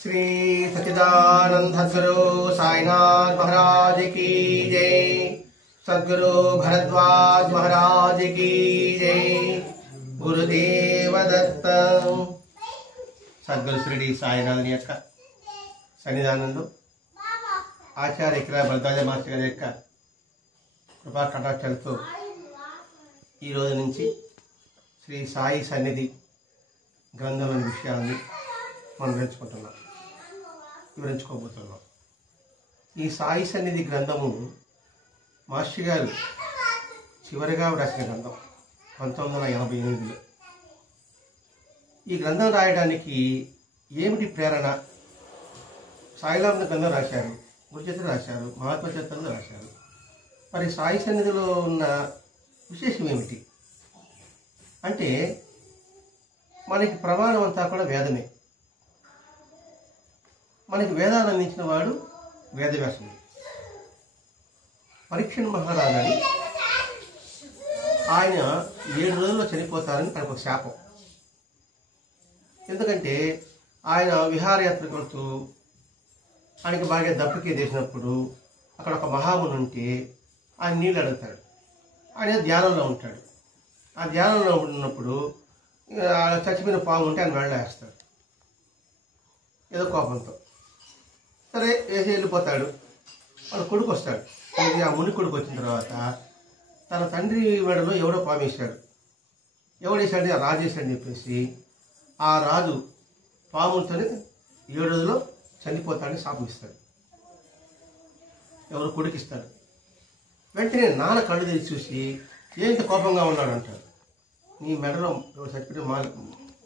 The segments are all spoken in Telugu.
श्री सच्चिदानंद सद्गुरु साईनाथ महाराज की जय। सद्गुरु भरद्वाज महाराज की जय। गुरुदेव दत्त। सद्गुरु श्री సాయినాథ్ యొక్క సన్నిధానంలో ఆచార్య ఇక్కడ భరద్వాజ మాస్టర్ గారి యొక్క కృపా కటాక్షాలతో ఈ రోజు నుంచి శ్రీ సాయి సన్నిధి గ్రంథంలోని విషయాన్ని మనం వివరించుకోబోతున్నాం। ఈ సాయి సన్నిధి గ్రంథము మాస్టర్ గారు చివరిగా రాసిన గ్రంథం 1988లో। ఈ గ్రంథం రాయడానికి ఏమిటి ప్రేరణ? సాయినాథ్ గ్రంథం రాశారు, గురుచరిత్ర రాశారు, మహాత్మ చరిత్రలో రాశారు। మరి సాయి సన్నిధిలో ఉన్న విశేషం ఏమిటి అంటే, మనకి ప్రమాణం అంతా కూడా వేదమే। మనకి వేదాలు అందించిన వాడు వేదవ్యాసుడు। పరీక్షణ మహారాజు ఆయన 7 రోజుల్లో చనిపోతారని తనకు ఒక శాపం। ఎందుకంటే ఆయన విహారయాత్రకు వెళ్తూ ఆయనకి బాగా దప్పికే చేసినప్పుడు అక్కడ ఒక మహాముని ఉంటే ఆయన నీళ్ళు అడుగుతాడు। ఆయన ధ్యానంలో ఉంటాడు। ఆ ధ్యానంలో ఉన్నప్పుడు చచ్చిపోయిన పాము ఉంటే ఆయన వెళ్ళేస్తాడు ఏదో కోపంతో। సరే వేసి వెళ్ళిపోతాడు। వాళ్ళ కొడుకు వస్తాడు। ఆ ముని కొడుకు వచ్చిన తర్వాత తన తండ్రి మెడలో ఎవడో పాము వేశాడు, ఎవడేసాడు? ఆ రాజు వేసాడని చెప్పేసి ఆ రాజు పాములతోనే 7 రోజుల్లో చనిపోతాడని శాపం ఇస్తాడు। ఎవరు? కొడుకు ఇస్తాడు। వెంటనే నాన్న కళ్ళు తెరిచి చూసి ఏంత కోపంగా ఉన్నాడు అంటాడు, నీ మెడలో ఎవరు చచ్చిపోయిన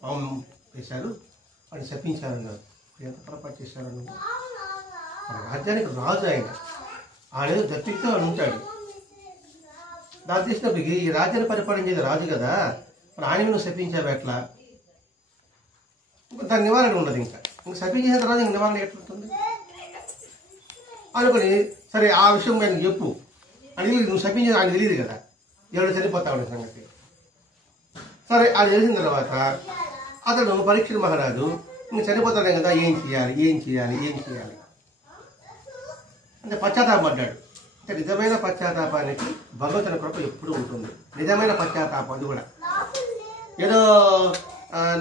పాము వేశారు, వాడిని శపించారన్నారు, ఎంత పొరపాటు చేశారు నువ్వు? మన రాజ్యానికి రాజు ఆయన ఏదో దత్తితో అని ఉంటాడు। దాన్ని చేసినప్పుడు ఈ రాజ్యాన్ని పరిపాలించేది రాజు కదా, మరి ఆయన నువ్వు శపించావు ఎట్లా? దాని నివారణ ఉండదు। ఇంకా శపించిన తర్వాత ఇంక నివారణ ఎట్లుంటుంది అనుకుని, సరే ఆ విషయం నేను చెప్పు అని నువ్వు శపించేది ఆయన తెలియదు కదా, ఎవరు చనిపోతావు సంగతి। సరే అది తెలిసిన తర్వాత అతడు పరీక్ష మహారాజు ఇంక చనిపోతాడే కదా, ఏం చేయాలి అంటే పశ్చాత్తాపడ్డాడు। అంటే నిజమైన పశ్చాత్తాపానికి భగవంతుని కృప ఎప్పుడూ ఉంటుంది। నిజమైన పశ్చాత్తాపం అది కూడా ఏదో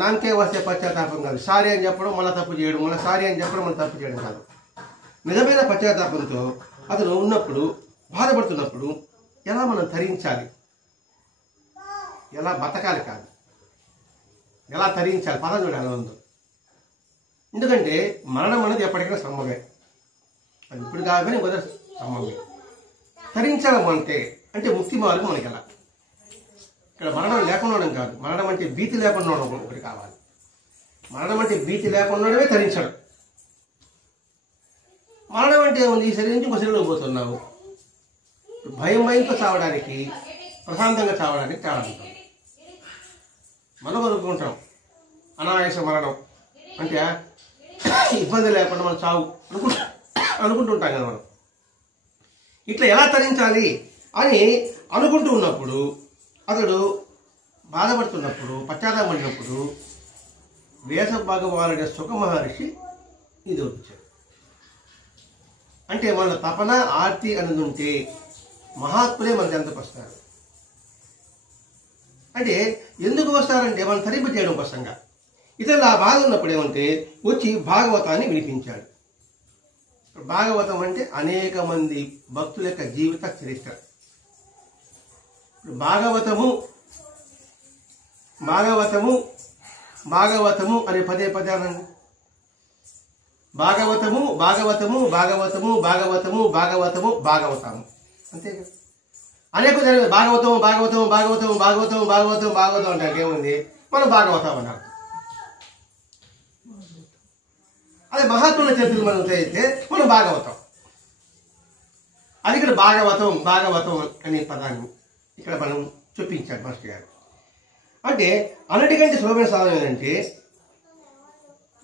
నాకే వస్తే పశ్చాత్తాపం కాదు। సారీ అని చెప్పడం మళ్ళీ తప్పు చేయడం, మళ్ళీ సారీ అని చెప్పడం మళ్ళీ తప్పు చేయడం కాదు। నిజమైన పశ్చాత్తాపంతో అతను ఉన్నప్పుడు, బాధపడుతున్నప్పుడు ఎలా మనం తరించాలి, ఎలా బతకాలి కాదు, ఎలా తరించాలి పదం చూడాలి ఉందో। ఎందుకంటే మరణం అనేది ఎప్పటికైనా సంభవమే, అది ఇప్పుడు కాకపోయినా ఇంకొక సంభవమే। తరించాలంటే అంటే ముక్తి మార్గం మనకి ఎలా? ఇక్కడ మరణం లేకుండా ఉండడం కాదు, మరణం అంటే భీతి లేకుండా ఉండడం ఒకటి కావాలి। మరణం అంటే భీతి లేకుండా ఉండడమే తరించడం। మరణం అంటే ఈ శరీరం నుంచి ఇంకో శరీరంలో పోతున్నావు, భయంతో చావడానికి, ప్రశాంతంగా చావడానికి చాలా ఉంటుంది। మనం అనుకుంటాం అనాయాస మరణం అంటే ఇబ్బంది లేకుండా మనం చావు అనుకుంటుంటాం కదా మనం। ఇట్లా ఎలా తరించాలి అని అనుకుంటూ ఉన్నప్పుడు, అతడు బాధపడుతున్నప్పుడు, పశ్చాత్తాపడినప్పుడు వ్యాస భగవానుడి సుఖ మహర్షి ఇది వచ్చాడు। అంటే మన తపన ఆర్తి అనేది ఉంటే మహాత్ములే మన చెంతకు వస్తారు। అంటే ఎందుకు వస్తారంటే మనం తరింప చేయడం కోసంగా। ఇతరులు ఆ బాధ ఉన్నప్పుడు ఏమంటే వచ్చి భాగవతాన్ని వినిపించాడు। భాగవతం అంటే అనేక మంది భక్తుల యొక్క జీవిత చరిత్ర। భాగవతము అనే పదే అనండి। భాగవతము అంతే కదా। అనేక భాగవతం అంటే ఏముంది? మనం భాగవతం అన్నారు। అదే మహాత్ముల చరిత్రలు మనం చదివితే మనం భాగవతం, అది ఇక్కడ భాగవతం అనే పదాన్ని ఇక్కడ మనం చూపించాడు మాస్టర్ గారు। అంటే అన్నిటికంటే సులభమైన సాధనం ఏంటంటే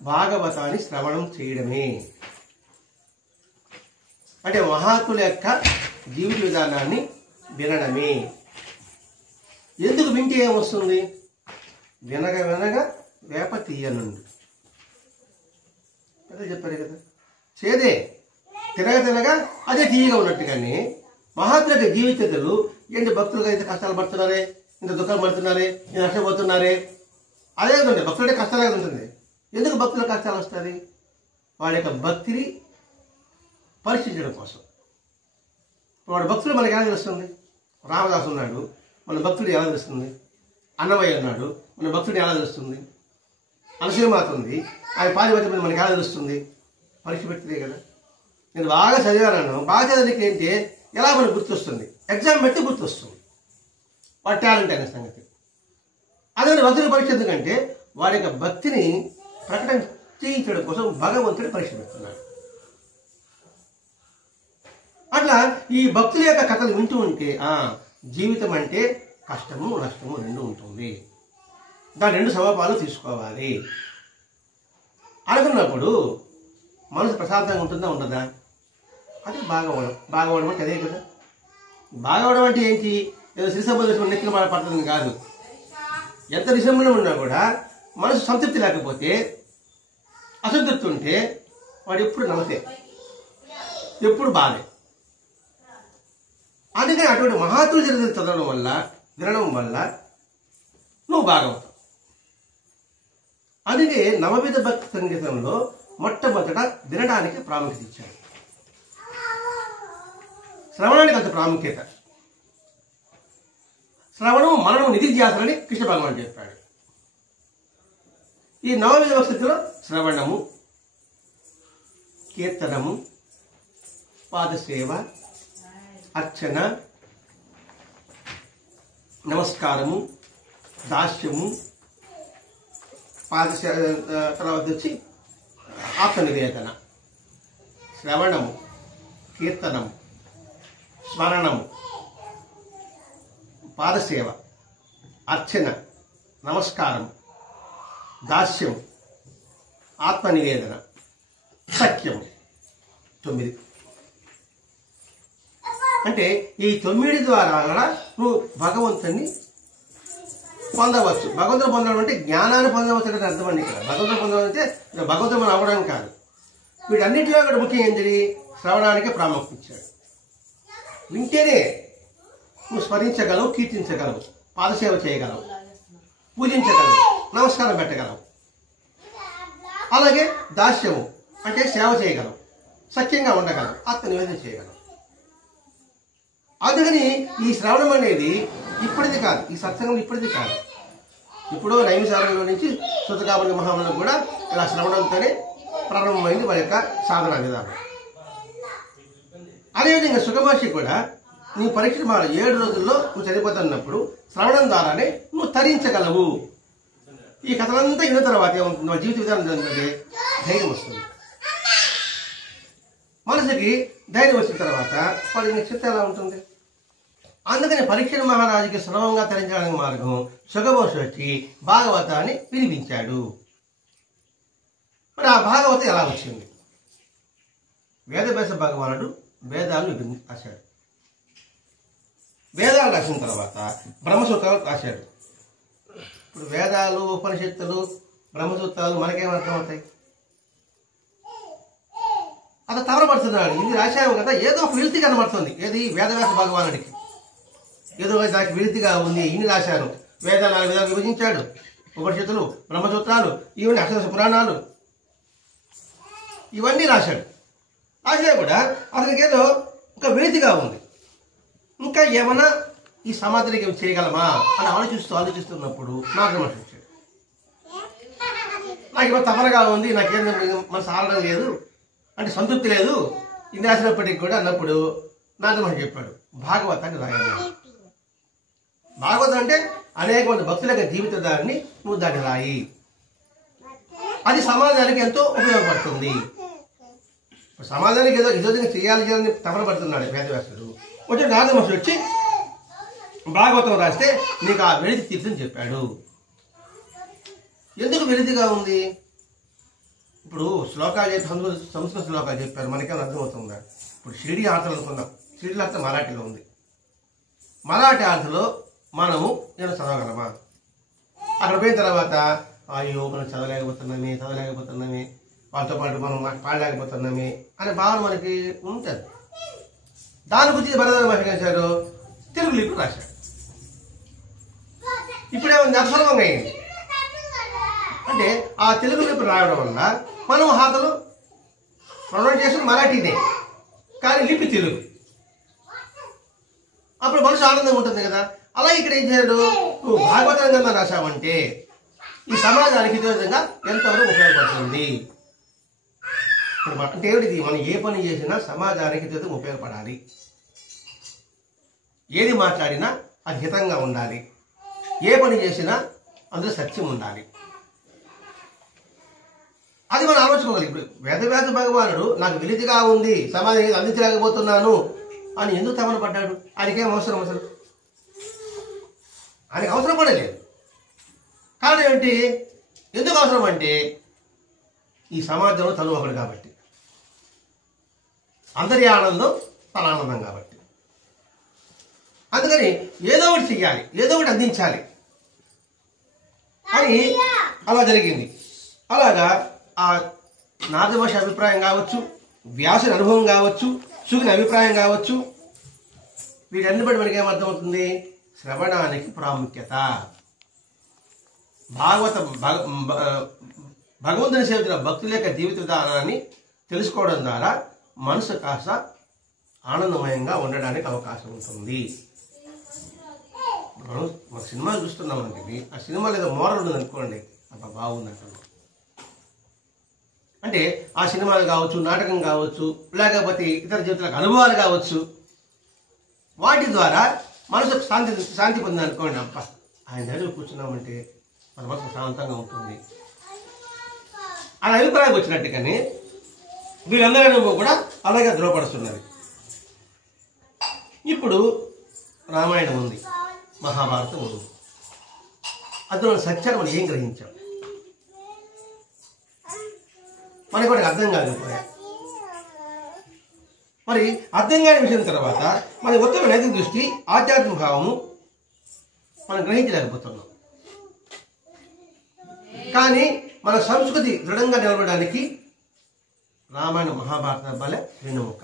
భాగవతాన్ని శ్రవణం చేయడమే। అంటే మహాత్ముల యొక్క జీవిత విధానాన్ని వినడమే। ఎందుకు వింటే ఏమొస్తుంది? వినగా వేప తీయనుండు। అదే చెప్పారు కదా, చేదే తినగా అదే తీయగా ఉన్నట్టుగానే మహాత్ముల యొక్క జీవితాలు ఏంటి, భక్తులుగా ఇంత కష్టాలు పడుతున్నారే, ఇంత దుఃఖాలు పడుతున్నారే, ఇంత నష్టపోతున్నారే, అదే ఉంటుంది. భక్తుడే కష్టాలే ఉంటుంది. ఎందుకు భక్తుల కష్టాలు వస్తుంది? వాడి యొక్క భక్తిని పరీక్షించడం కోసం. వాడు భక్తుడు మనకి ఎలా తెలుస్తుంది? రామదాసు ఉన్నాడు, మన భక్తుడు ఎలా తెలుస్తుంది? అన్నమయ్య ఉన్నాడు, మన భక్తుడు ఎలా తెలుస్తుంది? అనసూయమాత ఉంది, ఆయన పారిపత్యం మనకి ఎలా తెలుస్తుంది? పరీక్ష పెడితే కదా. నేను బాగా చదివాను, బాగా చదివినకి ఏంటి, ఎలా మనకు గుర్తొస్తుంది? ఎగ్జామ్ పెడితే గుర్తొస్తుంది వాడి టాలెంట్ అనే సంగతి. అదే భక్తుడి పరీక్ష ఎందుకంటే వాడి యొక్క భక్తిని ప్రకటన చేయించడం కోసం భగవంతుడి పరీక్ష పెడుతున్నాడు. అట్లా ఈ భక్తుల యొక్క కథలు వింటూ ఉంటే జీవితం అంటే కష్టము నష్టము రెండు ఉంటుంది. దాని రెండు సమపాలు తీసుకోవాలి అనుకున్నప్పుడు మనసు ప్రశాంతంగా ఉంటుందా ఉండదా? అది బాగవడం అంటే అదే కదా. బాగవడం అంటే ఏంటి? ఏదో శ్రీసంబంధం నెత్తిన పడుతుంది కాదు. ఎంత నిశంబనం ఉన్నా కూడా మనసు సంతృప్తి లేకపోతే, అసంతృప్తి ఉంటే వాడు ఎప్పుడు నమస్తే, ఎప్పుడు బాధే. అందుకని అటువంటి మహాత్ముల చరిత్ర చదవడం వల్ల, వినడం వల్ల నువ్వు బాగవుతావు. అందుకే నవవిధ భక్తి సంగీతంలో మొట్టమొదట వినడానికి ప్రాముఖ్యత ఇచ్చాడు. శ్రవణానికి అంత ప్రాముఖ్యత. శ్రవణము మనము నిధిధ్యాసనని కృష్ణ భగవాన్ చెప్పాడు. ఈ నవవిధ భక్తిలో శ్రవణము, కీర్తనము, పాదసేవ, అర్చన, నమస్కారము, దాస్యము, పాదసేవ, తర్వాత వచ్చి ఆత్మనివేదన, శ్రవణము, కీర్తనము, స్మరణము, పాదసేవ, అర్చన, నమస్కారం, దాస్యం, ఆత్మనివేదన, సత్యం. 9. అంటే ఈ 9 ద్వారా నువ్వు భగవంతుని పొందవచ్చు. భగవంతుని పొందడం అంటే జ్ఞానాన్ని పొందవచ్చు అంటే అర్థం అండి. ఇక్కడ భగవంతుని పొందడం అంటే భగవంతుని మనం అవ్వడానికి కాదు. వీటన్నిటిలో కూడా ముఖ్యం ఏంటి? శ్రవణానికి ప్రాముఖ్యత ఇచ్చాడు. వింటేనే నువ్వు స్మరించగలవు, కీర్తించగలవు, పాదసేవ చేయగలవు, పూజించగలవు, నమస్కారం పెట్టగలవు. అలాగే దాస్యము అంటే సేవ చేయగలవు, సత్యంగా ఉండగలవు, ఆత్మనివేదన చేయగలవు. అందుకని ఈ శ్రవణం అనేది ఇప్పటిది కాదు, ఈ సత్సంగం ఇప్పటిది కాదు. ఇప్పుడు నైమిసారంలో నుంచి సుతకామణి మహాములకు కూడా ఇలా శ్రవణంతోనే ప్రారంభమైంది వారి యొక్క సాధన విధానం. అదేవిధంగా సుఖమహర్షి కూడా నీ పరీక్ష 7 రోజుల్లో నువ్వు చనిపోతున్నప్పుడు శ్రవణం ద్వారానే నువ్వు తరించగలవు. ఈ కథలంతా ఇన్న తర్వాత ఏమవుతుంది? జీవిత విధానం జరిగితే ధైర్యం వస్తుంది. మనసుకి ధైర్యం వచ్చిన తర్వాత వాడి నక్షత్రం ఎలా ఉంటుంది? అందుకని పరీక్ష మహారాజుకి సులభంగా తరించడానికి మార్గం సుఖమహర్షి వచ్చి భాగవతాన్ని వినిపించాడు. మరి ఆ భాగవతం ఎలా వచ్చింది? వేదవ్యాస భగవానుడు వేదాలను రాశాడు. వేదాలు రాసిన తర్వాత బ్రహ్మసూత్రాలు రాశాడు. ఇప్పుడు వేదాలు, ఉపనిషత్తులు, బ్రహ్మసూత్రాలు మనకేం అర్థమవుతాయి? అతను తవరపడుతున్నాడు. ఇది రాశాము కదా, ఏదో ఒక విలుతి కనబడుతుంది. ఏది? వేదవ్యాస భగవానుడికి ఏదో దానికి విలుతిగా ఉంది. ఇన్ని రాశాను. వేదాలు 4 విధాలు విభజించాడు. ఉపనిషత్తులు, బ్రహ్మసూత్రాలు, ఇవన్నీ అష్టాదశ పురాణాలు, ఇవన్నీ రాశాడు. రాసినా కూడా అతనికి ఏదో ఒక విలుతిగా ఉంది. ఇంకా ఏమన్నా ఈ సమాధికి చేయగలమా అని ఆలోచిస్తున్నప్పుడు నాకు మనసు వచ్చాడు. నాకు ఇవ్వ తపనగా ఉంది, నాకేం మనసు ఆడడం లేదు అంటే సంతృప్తి లేదు ఇది రాసినప్పటికీ కూడా అన్నప్పుడు నాకు మనసు చెప్పాడు, భాగవతాన్ని రాయాలి. భాగవతం అంటే అనేక మంది భక్తుల యొక్క జీవిత దారిని నువ్వు దాన్ని రాయి. అది సమాజానికి ఎంతో ఉపయోగపడుతుంది. సమాజానికి ఏదో ఇదోదిగా చేయాలని తపన పడుతున్నాడు వేదవ్యాసుడు. కొంచెం నారద మహర్షి వచ్చి భాగవతం రాస్తే నీకు ఆ వెలితి తీర్చని చెప్పాడు. ఎందుకు వెలితిగా ఉంది? ఇప్పుడు శ్లోకాలు చెప్పి సంస్కృత శ్లోకాలు చెప్పారు, మనకేమైనా అర్థమవుతుందా? ఇప్పుడు షిరిడి ఆర్తలు అనుకుందాం. షిరిడి ఆర్త మరాఠీలో ఉంది. మరాఠీ ఆర్తలో మనము నేను చదవగలమా? అక్కడ పోయిన తర్వాత అయ్యో మనం చదవలేకపోతున్నామే వాళ్ళతో పాటు మనం పాడలేకపోతున్నామే అనే భావన మనకి ఉంటుంది. దాని గురించి భరద్వాజ మహర్షి చేశారు, తెలుగు లిపి రాశాడు. ఇప్పుడేమైంది, అక్షరమంగా అయింది. అంటే ఆ తెలుగు లిపి రాయడం వల్ల మనం హాతలు ప్రొనౌన్సియేషన్ మరాఠీనే, కానీ లిపి తెలుగు. అప్పుడు మనసు ఆనందంగా ఉంటుంది కదా. అలాగే ఇక్కడ ఏం చేయడు, నువ్వు భాగవత గ్రంథం రాశావంటే ఈ సమాజానికి ఇదే విధంగా ఎంతవరకు ఉపయోగపడుతుంది. అంటే ఏమిటిది, మనం ఏ పని చేసినా సమాజానికి ఇదే విధంగా ఉపయోగపడాలి. ఏది మాట్లాడినా అది హితంగా ఉండాలి. ఏ పని చేసినా అందులో సత్యం ఉండాలి. అది మనం ఆలోచించుకోగలి. ఇప్పుడు వేదవ్యాస భగవానుడు నాకు విలితిగా ఉంది, సమాజానికి అందించలేకపోతున్నాను అని ఎందుకు తమన పడ్డాడు? ఆయనకేం అవసరం అసలు? ఆయనకు అవసరం కూడా లేదు. కారణం ఏంటి? ఎందుకు అవసరం అంటే ఈ సమాజంలో తను ఒకడు కాబట్టి, అందరి ఆనందం తన ఆనందం కాబట్టి. అందుకని ఏదో ఒకటి చెయ్యాలి, ఏదో ఒకటి అందించాలి అని అలా జరిగింది. అలాగా ఆ నారద మహర్షి అభిప్రాయం కావచ్చు, వ్యాసుని అనుభవం కావచ్చు, శుకుని అభిప్రాయం కావచ్చు, వీటన్ని బట్టి మనకి ఏమర్థమవుతుంది? శ్రవణానికి ప్రాముఖ్యత. భగవంతుని సేవించిన భక్తుల యొక్క జీవిత విధానాన్ని తెలుసుకోవడం ద్వారా మనసు కాస్త ఆనందమయంగా ఉండడానికి అవకాశం ఉంటుంది. మనం ఒక సినిమా చూస్తున్నామంటే ఆ సినిమాలో ఏదో మోరల్ ఉంది అనుకోండి, అబ్బా బాగుందంటున్నాం అంటే ఆ సినిమాలు కావచ్చు, నాటకం కావచ్చు, లేకపోతే ఇతర జీవితాలకు అనుభవాలు కావచ్చు, వాటి ద్వారా మనసు శాంతి పొందింది అనుకోండి. అబ్బా ఆయన దగ్గర కూర్చున్నామంటే మన మనసు ప్రశాంతంగా ఉంటుంది అనే అభిప్రాయం వచ్చినట్టుగానే వీళ్ళందరి అనుభవం కూడా అలాగే ధృవపడుతున్నది. ఇప్పుడు రామాయణం ఉంది, మహాభారతం ఉంది. అందులో సత్యాన్ని మనం ఏం గ్రహించాం? మనకి కూడా అర్థం కాకపోయా. మరి అర్థం కాని విషయం తర్వాత మన ఉత్తమ నైతిక దృష్టి, ఆధ్యాత్మిక భావము మనం గ్రహించలేకపోతున్నాం. కానీ మన సంస్కృతి దృఢంగా నిలబడడానికి రామాయణ మహాభారత బలే వెన్నెముక.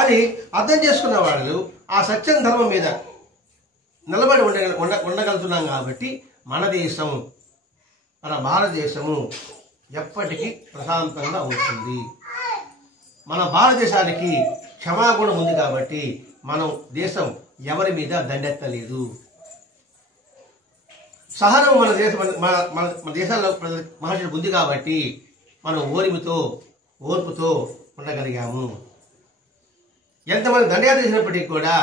అది అర్థం చేసుకున్న వాళ్ళు ఆ సత్యం ధర్మం మీద నిలబడి ఉండగలుగుతున్నాం కాబట్టి మన దేశం, మన భారతదేశము ఎప్పటికీ ప్రశాంతంగా ఉంటుంది. మన భారతదేశానికి క్షమాగుణం ఉంది కాబట్టి మనం దేశం ఎవరి మీద దండెత్తలేదు. సహనం మన దేశం మన దేశాల్లో మహర్షులకు ఉంది కాబట్టి మనం ఓర్పుతో ఉండగలిగాము. ఎంతమంది దండయాత్ర చేసినప్పటికీ కూడా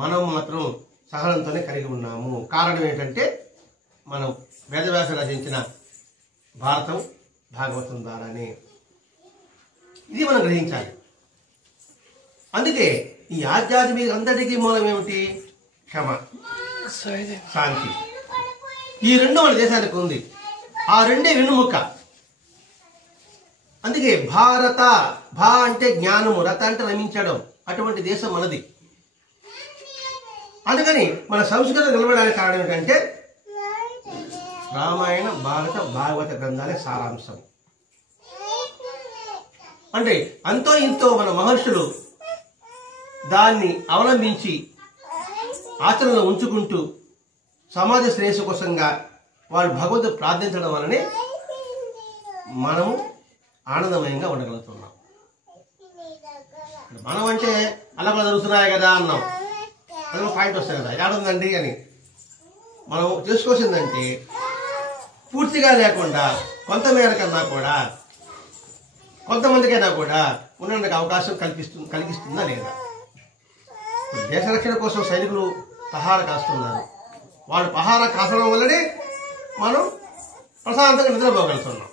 మనం మాత్రం సహనంతోనే కలిగి ఉన్నాము. కారణం ఏంటంటే మనం వేదవ్యాసుడు రచించిన భారతం, భాగవతం ద్వారానే. ఇది మనం గ్రహించాలి. అందుకే ఈ ఆధ్యాత్మిక అందరికీ మూలం ఏమిటి? క్షమ, శాంతి. ఈ రెండు మన దేశానికి ఉంది. ఆ రెండే వెన్నుముక్క. అందుకే భారత, భా అంటే జ్ఞానము, రత అంటే రమించడం, అటువంటి దేశం మనది. అందుకని మన సంస్కృతి నిలబడడానికి కారణం ఏంటంటే రామాయణ, భారత, భాగవత గ్రంథాలే సారాంశం. అంటే అంతో ఇంతో మన మహర్షులు దాన్ని అవలంబించి ఆచరణలో ఉంచుకుంటూ సమాజ శ్రేయస్సు కోసంగా వాళ్ళు భగవంతుడు ప్రార్థించడం వలనే మనము ఆనందమయంగా ఉండగలుగుతున్నాం. మనం అంటే అలా కూడా జరుగుతున్నాయి కదా అన్నాం, అది పాయింట్ వస్తాయి కదా, ఏడుందండి అని. మనం చేసుకోవాల్సిందంటే పూర్తిగా లేకుండా కొంతమేర కన్నా కూడా, కొంతమందికైనా కూడా ఉండడానికి అవకాశం కలిగిస్తుందా లేదా? దేశ రక్షణ కోసం సైనికులు పహార కాస్తున్నారు. వాళ్ళు పహార కాసడం వల్లనే మనం ప్రశాంతంగా నిద్రపోగలుగుతున్నాం.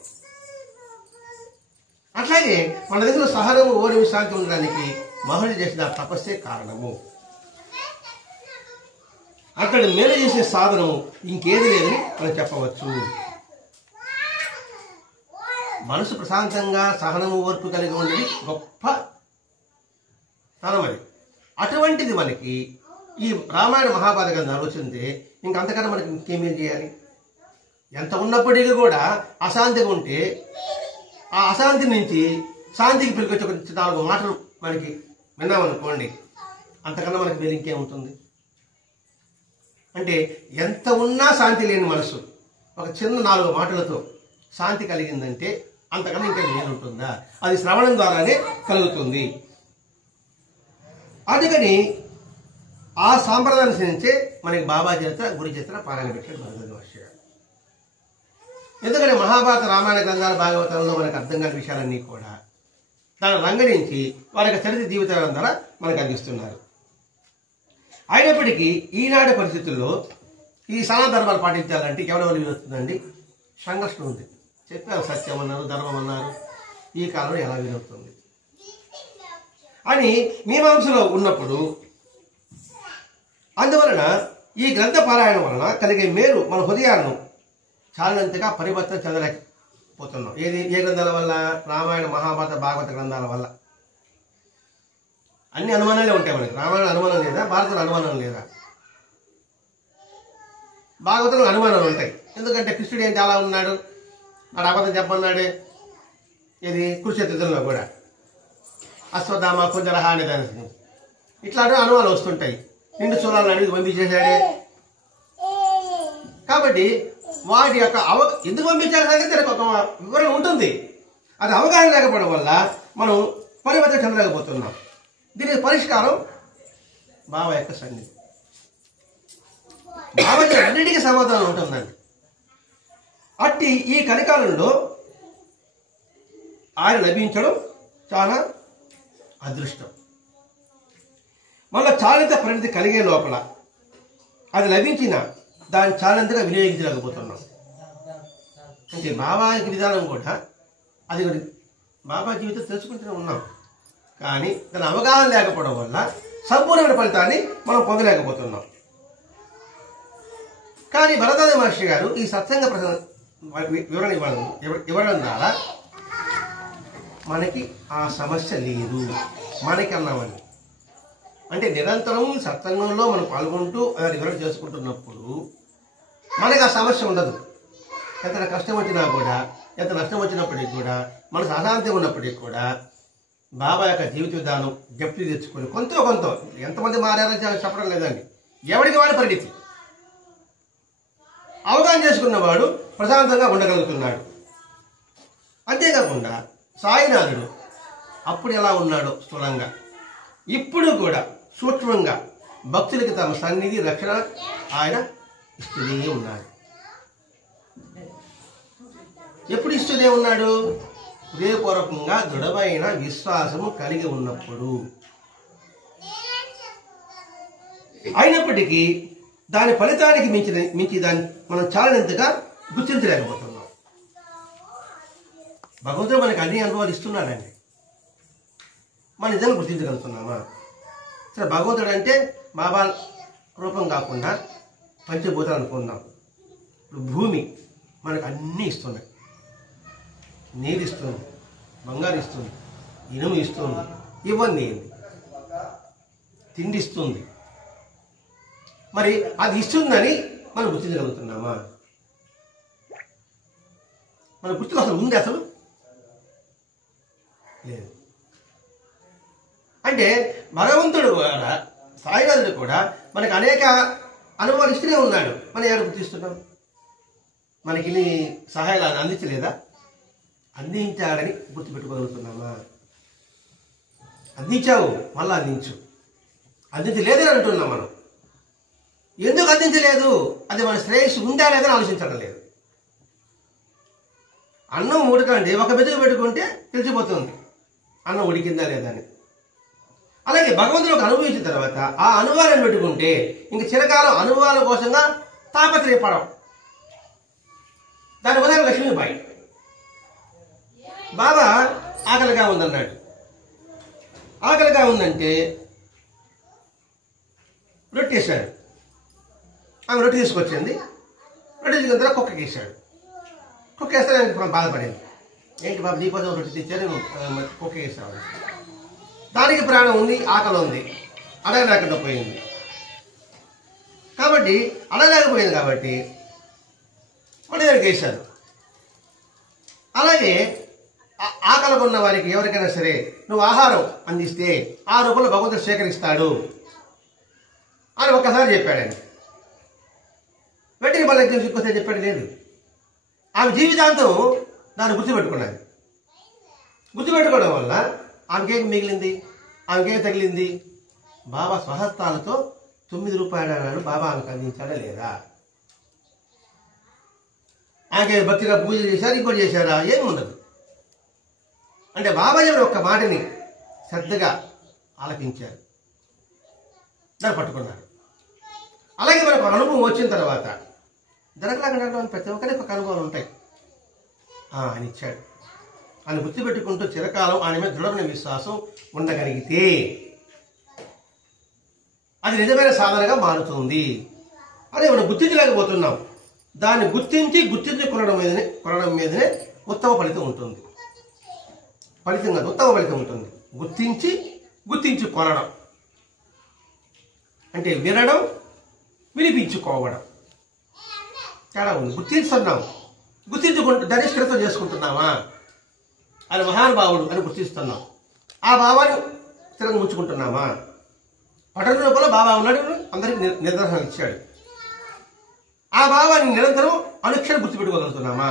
అట్లాగే మన దేశంలో సహనము, ఓర్పు, శాంతి ఉండడానికి మహర్షి చేసిన తపస్సే కారణము. అక్కడ మేలు చేసే సాధనము ఇంకేది లేదని మనం చెప్పవచ్చు. మనసు ప్రశాంతంగా సహనము, ఓర్పు కలిగి ఉండేది గొప్ప స్థానం. అటువంటిది మనకి ఈ రామాయణ మహాభారత గ్రంథాలు వచ్చిందే, ఇంకంతకన్నా మనకి ఇంకేమేం చేయాలి? ఎంత ఉన్నప్పటికీ కూడా అశాంతిగా ఉంటే ఆ అశాంతి నుంచి శాంతికి పిలికొచ్చి ఒక 4 మాటలు మనకి విన్నామనుకోండి, అంతకన్నా మనకి వేరు ఇంకేముంటుంది? అంటే ఎంత ఉన్నా శాంతి లేని మనసు ఒక చిన్న 4 మాటలతో శాంతి కలిగిందంటే అంతకన్నా ఇంకా వేరుంటుందా? అది శ్రవణం ద్వారానే కలుగుతుంది. అందుకని ఆ సాంప్రదాయాన్ని అనుసరించే మనకి బాబా చరిత్ర, గురి చరిత్ర పారాయణ పెట్టాడు భరద్వాజ మహర్షి గారు. ఎందుకంటే మహాభారత, రామాయణ గ్రంథాల, భాగవతంలో మనకు అర్థం కాని విషయాలన్నీ కూడా దాన్ని రంగరించి వారి యొక్క చరిత్ర జీవితాల ద్వారా మనకు అందిస్తున్నారు. అయినప్పటికీ ఈనాటి పరిస్థితుల్లో ఈ సనాతన ధర్మాలు పాటించాలంటే ఎవరెవరు వీలవుతుందండి? సంఘర్షణ ఉంది. చెప్పారు, సత్యం అన్నారు, ధర్మం అన్నారు, ఈ కాలంలో ఎలా వీలవుతుంది అని మీమాంసలో ఉన్నప్పుడు, అందువలన ఈ గ్రంథ పారాయణం వలన కలిగే మేలు మన హృదయాలను చాలినంతగా పరివర్తన చెందలేకపోతున్నాం. ఏ గ్రంథాల వల్ల? రామాయణ, మహాభారత, భాగవత గ్రంథాల వల్ల. అన్ని అనుమానాలే ఉంటాయి మనకి. రామాయణ అనుమానం లేదా? భారతంలో అనుమానం లేదా? భాగవతంలో అనుమానాలు ఉంటాయి. ఎందుకంటే కృష్ణుడు ఏంటి అలా ఉన్నాడు, నాడు అబద్ధం చెప్పన్నాడే, ఇది కురుక్షేత్రంలో కూడా అశ్వత్థామ కుంజరహ అనే దాని ఇట్లాంటి అనుమానాలు వస్తుంటాయి. నిండు చూడాలని అడిగి పంపించేశాడే. కాబట్టి వాటి యొక్క ఎందుకు పంపించాలి దానికి ఒక వివరణ ఉంటుంది. అది అవగాహన లేకపోవడం వల్ల మనం పరివర్తన చెందలేకపోతున్నాం. దీనికి పరిష్కారం బాబా యొక్క సన్నిధి. బాబా అన్నిటికీ సమాధానం ఉంటుందండి. అట్టి ఈ కలికాలంలో ఆయన లభించడం చాలా అదృష్టం. మళ్ళీ చాలింత పరిణితి కలిగే లోపల అది లభించిన దాన్ని చాలింతగా వినియోగించలేకపోతున్నాం. అంటే బాబా విధానం కూడా అది బాబా జీవితం తెలుసుకుంటూనే ఉన్నాం. కానీ దాని అవగాహన లేకపోవడం వల్ల సంపూర్ణమైన ఫలితాన్ని మనం పొందలేకపోతున్నాం. కానీ భరద్వాజ మహర్షి గారు ఈ సత్సంగ వివరణ ఇవ్వడం ద్వారా మనకి ఆ సమస్య లేదు. మనకి అన్నామని అంటే నిరంతరం సత్సంగంలో మనం పాల్గొంటూ అది వివరణ చేసుకుంటున్నప్పుడు మనకి ఆ సమస్య ఉండదు. ఎంత కష్టం వచ్చినా కూడా, ఎంత నష్టం వచ్చినప్పటికీ కూడా, మనకు అశాంతి ఉన్నప్పటికీ కూడా బాబా యొక్క జీవిత విధానం జప్తి తెచ్చుకొని కొంత ఎంతమంది మారారని చెప్పడం లేదండి, ఎవరికి వాడి పరిణితి అవగాహన చేసుకున్నవాడు ప్రశాంతంగా ఉండగలుగుతున్నాడు. అంతేకాకుండా సాయినాథుడు అప్పుడు ఎలా ఉన్నాడో స్థూలంగా, ఇప్పుడు కూడా సూక్ష్మంగా భక్తులకి తమ సన్నిధి, రక్షణ ఆయన ఇస్తూనే ఉన్నాడు. ఎప్పుడు ఇస్తూనే ఉన్నాడు? హృదయపూర్వకంగా దృఢమైన విశ్వాసము కలిగి ఉన్నప్పుడు. అయినప్పటికీ దాని ఫలితానికి మించి దాన్ని మనం చాలినంతగా గుర్తించలేకపోతున్నాం. భగవంతుడు మనకి అన్ని అనుభవాలు ఇస్తున్నాడండి, మనం నిజంగా గుర్తించగలుగుతున్నామా? సరే, భగవంతుడు అంటే బాబా రూపం కాకుండా పంచభూతాలు అనుకుందాం. ఇప్పుడు భూమి మనకు అన్నీ ఇస్తున్నాయి. నీరు ఇస్తుంది, బంగారు ఇస్తుంది, ఇనుము ఇస్తుంది, ఇవన్నీ తిండి ఇస్తుంది. మరి అది ఇస్తుందని మనం గుర్తించగలుగుతున్నామా? మన గుర్తుకు అసలు ఉంది? అసలు లేదు. అంటే భగవంతుడు కూడా, సాయినాథుడు కూడా మనకు అనేక అనుభవాలు ఇస్తూనే ఉన్నాడు. మనం ఎవరు గుర్తిస్తున్నాం? మనకి ఇన్ని సహాయాలు అందించలేదా? అందించాడని గుర్తుపెట్టుకోగలుగుతున్నామా? అందించావు, మళ్ళీ అందించు. అందించలేదని అంటున్నాం మనం. ఎందుకు అందించలేదు? అది మన శ్రేయస్సు ఉందా లేదని ఆలోచించడం లేదు. అన్నం ఉడకండి, ఒక మెతుకు పెట్టుకుంటే తెలిసిపోతుంది అన్నం ఉడికిందా లేదా అని. అలాగే భగవంతుడు ఒక అనుభవించిన తర్వాత ఆ అనుభవాలను పెట్టుకుంటే ఇంక చిరకాలం అనుభవాల కోసంగా తాపత్రయపడం. దాని ఉదాహరణ లక్ష్మీబాయి. బాబా ఆకలిగా ఉందన్నాడు. ఆకలిగా ఉందంటే రొట్టె వేశాడు. ఆమె రొట్టె తీసుకొచ్చింది. రొట్టె తీసుకున్న తర్వాత కుక్కకి వేసాడు. కుక్క వేస్తే బాధపడింది. ఏంటి బాబు, నీకోసం రొట్టె తెచ్చారు, కుక్క వేసాడు. దానికి ప్రాణం ఉంది, ఆకలి ఉంది, అడగలేకుండా పోయింది. కాబట్టి కొండదేవుడికి వేశారు. అలాగే ఆకలిగా ఉన్న వారికి ఎవరికైనా సరే నువ్వు ఆహారం అందిస్తే ఆ రూపంలో భగవంతుడు స్వీకరిస్తాడు అని ఒక్కసారి చెప్పాడండి. వెంటనే మళ్ళీ ఇంకోసారి చెప్పాడు లేదు. ఆమె జీవితాంతం దాన్ని గుర్తుపెట్టుకున్నది. గుర్తుపెట్టుకోవడం వల్ల ఆమెకేం మిగిలింది, ఆమెకేం తగిలింది? బాబా స్వహస్తాలతో 9 రూపాయలు బాబా ఆమెకు అందించాడా లేదా? ఆమెకి భక్తిగా పూజలు చేశారు, ఇంకోటి చేశారా? ఏముండదు. అంటే బాబా ఎవరు ఒక్క మాటని శ్రద్ధగా ఆలపించారు, దాన్ని పట్టుకున్నారు. అలాగే మనకు అనుభవం వచ్చిన తర్వాత దొరకలాగా ప్రతి ఒక్కరికి ఒక అనుభవాలు ఉంటాయి. ఆయన ఇచ్చాడు ఆయన గుర్తుపెట్టుకుంటూ చిరకాలం ఆయన మీద దృఢమైన విశ్వాసం ఉండగలిగితే అది నిజమైన సాధనగా మారుతుంది. అదే మనం గుర్తించలేకపోతున్నాం. దాన్ని గుర్తించి కొనడం మీదనే ఉత్తమ ఫలితం ఉంటుంది. ఫలితం కాదు, ఉత్తమ ఫలితం ఉంటుంది. గుర్తించి కొనడం అంటే వినడం, వినిపించుకోవడం తేడా ఉంది. గుర్తిస్తున్నాం, గుర్తించుకుంటూ ధనిష్కృతం చేసుకుంటున్నామా అని మహానుభావుడు అని గుర్తిస్తున్నాం. ఆ భావాన్ని స్థిరంగా ఉంచుకుంటున్నామా? పఠన రూపంలో బాబా ఉన్నాడు, అందరికి నిర్దేశం ఇచ్చాడు. ఆ భావాన్ని నిరంతరం అనుక్షణం గుర్తుపెట్టుకోగలుగుతున్నామా?